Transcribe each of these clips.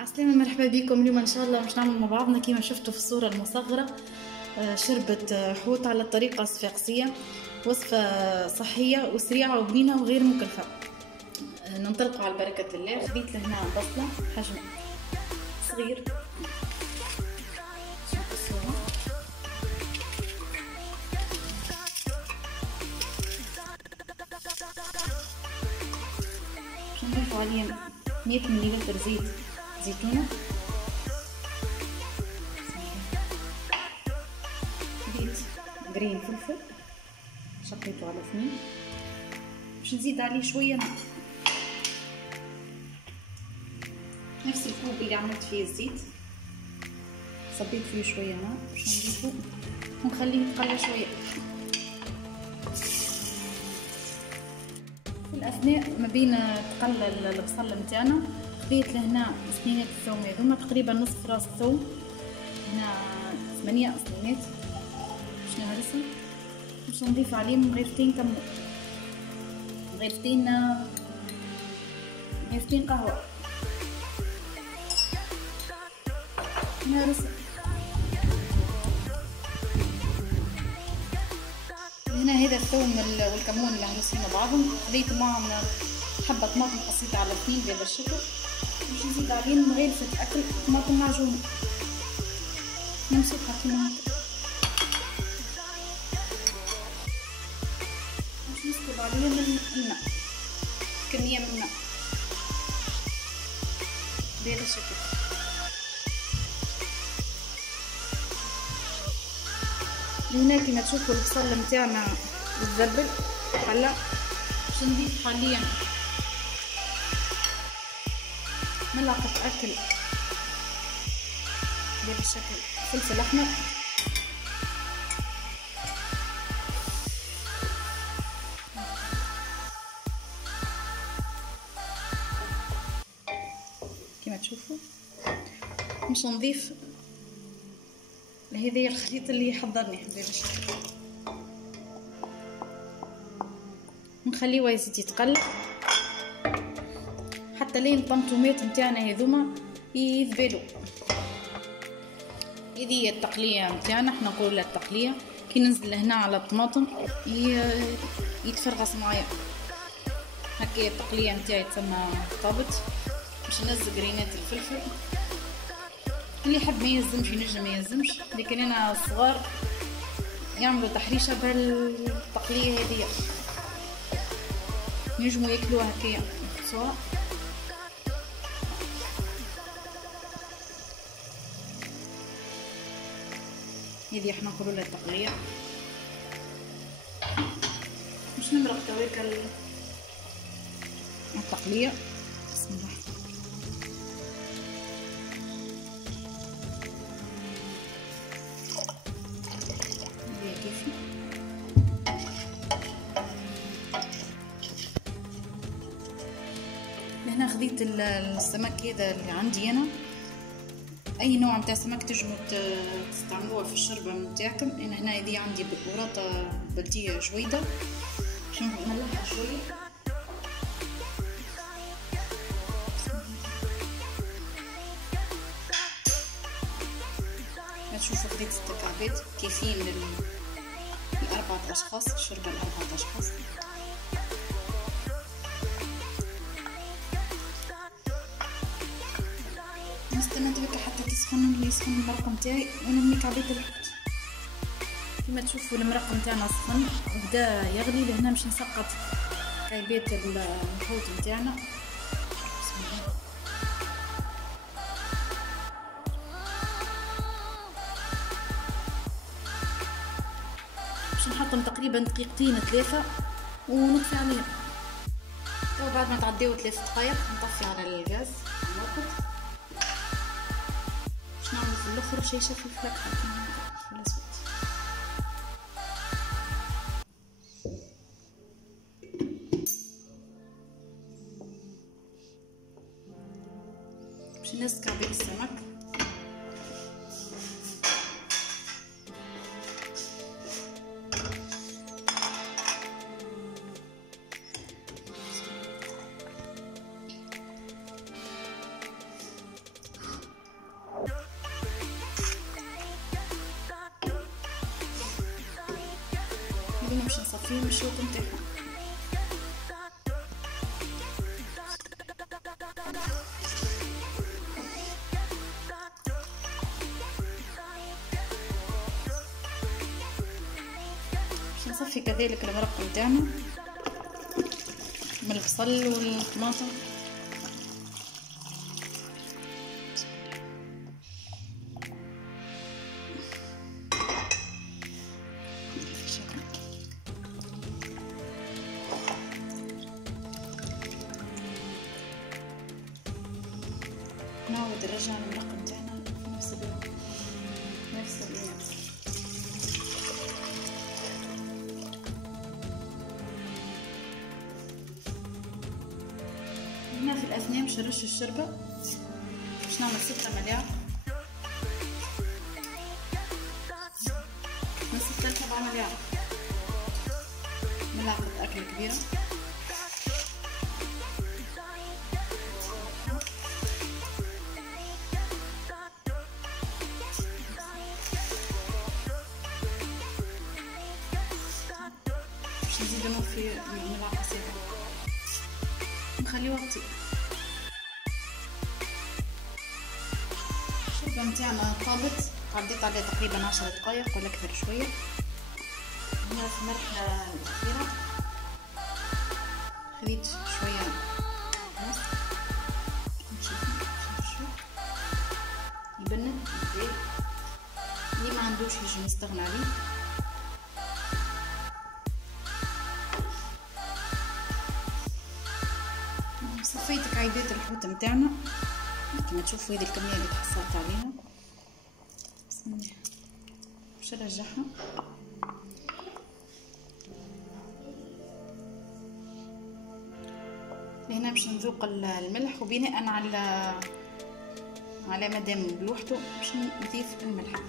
عسلامة، مرحبا بكم. اليوم ان شاء الله باش نعمل مع بعضنا كيما شفتوا في الصورة المصغرة شربة حوت على الطريقة الصفاقسية. وصفة صحية وسريعة وبنينة وغير مكلفة. ننطلقوا على بركة الله. خديت لهنا بصلة حجم صغير، نضيف عليه 100 مليلتر زيت زيتونة. خديت قرين فلفل شقيته على 2، باش نزيد عليه شوية ماء، نفس الكوب اللي عملت فيه الزيت صبيت فيه شوية ماء باش نضيفه ونخليه يتقلى شوية. في الأثناء ما بين تقلى البصل متاعنا خديت لهنا سنينات الثوم، هذوما تقريبا نصف راس ثوم، هنا 8 سنينات باش نهرسهم. باش نضيف عليهم غرفتين كمون، غرفتين قهوة نهرسهم. هنا هذا الثوم والكمون اللي هرسين مع بعضهم. خديت معهم حبة طماطم قصيتها على 2 بهذا الشكل، باش نزيد عليهم غرفة أكل طماطم معجونة نمسحها كيما هكا، باش نسكب عليهم الماء، كمية من الماء بهذا الشكل. هنا كيما تشوفوا البصل متاعنا يتذبل هلا، باش نضيف حاليا ملعقة أكل بهذا الشكل فلفل أحمر، كيما تشوفوا. باش نضيف هذه الخليط اللي حضرناه بهذا الشكل، نخليه يزيد يتقلب حتى لين الطماطمات نتاعنا هذوما يذبلوا. هذه هي التقليه نتاعنا، احنا نقول لها التقليه. كي ننزل هنا على الطماطم يتفرغص معايا هكا، التقليه نتاعي تسمى طابت. باش ننزل قرينات الفلفل، اللي يحب ما يلزمش ينجم ما يلزمش، لكن انا الصغار يعملوا تحريشه بهالتقليه هذه، ينجموا ياكلوها هكايا سواء. هذه احنا نقولوا لها التقليه. باش نمرق تويكا التقليه. بسم الله. هنا خديت السمك هذا اللي عندي انا، اي نوع نتاع سمك تنجموا تستعملوها في الشوربه نتاعكم. انا هنا هذه عندي وراطه بلديه جويده، باش نملحها شويه. تشوفوا خديت 6 كعبات كافيين ل4 اشخاص، شوربه ل4 اشخاص. نستنى هكا حتى يسخن المرق نتاعي ونرمي كعبات الحوت. كيما تشوفوا المرق نتاعنا سخن وبدا يغلي. لهنا باش نسقط كعبات الحوت نتاعنا. بسم الله. باش نحطهم تقريبا 2-3 ونطفي عليهم. بعد ما تعديو 3 دقائق نطفي على الغاز نوقف. نعمل في الاخر شيشه في الفاكهه كيما هكا في الاسود. باش نسكع بين السمك. وبينا باش نصفيهم الشوك نتاعهم. باش نصفي كذلك المرق نتاعنا من البصل والطماطم. نعاود نرجع المرق نتاعنا نفس الوقت. هنا في الأثناء باش نرش الشربة، باش نعمل 6 ملاعق من 6 ل 7 ملاعق، ملعقة أكل كبيرة. باش نزيدو في ملعقة صغيرة نخليه يغطي. الشوربة متاعنا طابت، عديت عليها تقريبا 10 دقايق ولا أكثر شوية. هنا في المرحلة الأخيرة خديت شوية مص، نشوفو يبنت البيض اللي ما عندوش يجي نستغنى عليه. صفيت كعيبات الحوت متاعنا كما تشوفوا، هذه الكميه اللي تحصلت عليها. بسم الله باش نرجعها. هنا باش نذوق الملح، وبناء على مدام بلوحته باش نضيف الملح.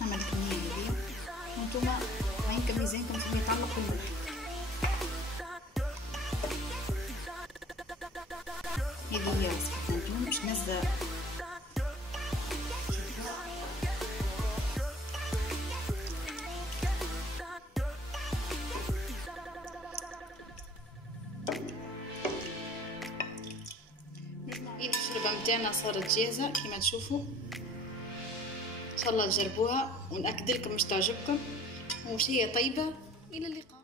نعمل الكمية هذيا وانتوما عين كميزانكم في اللي يتعلق بالملح. هذه هي وصفتنا اليوم. باش نزل الشوربة متاعنا صارت جاهزة كما تشوفوا. ان شاء الله تجربوها ونأكد لكم مش تعجبكم ومش هي طيبة. الى اللقاء.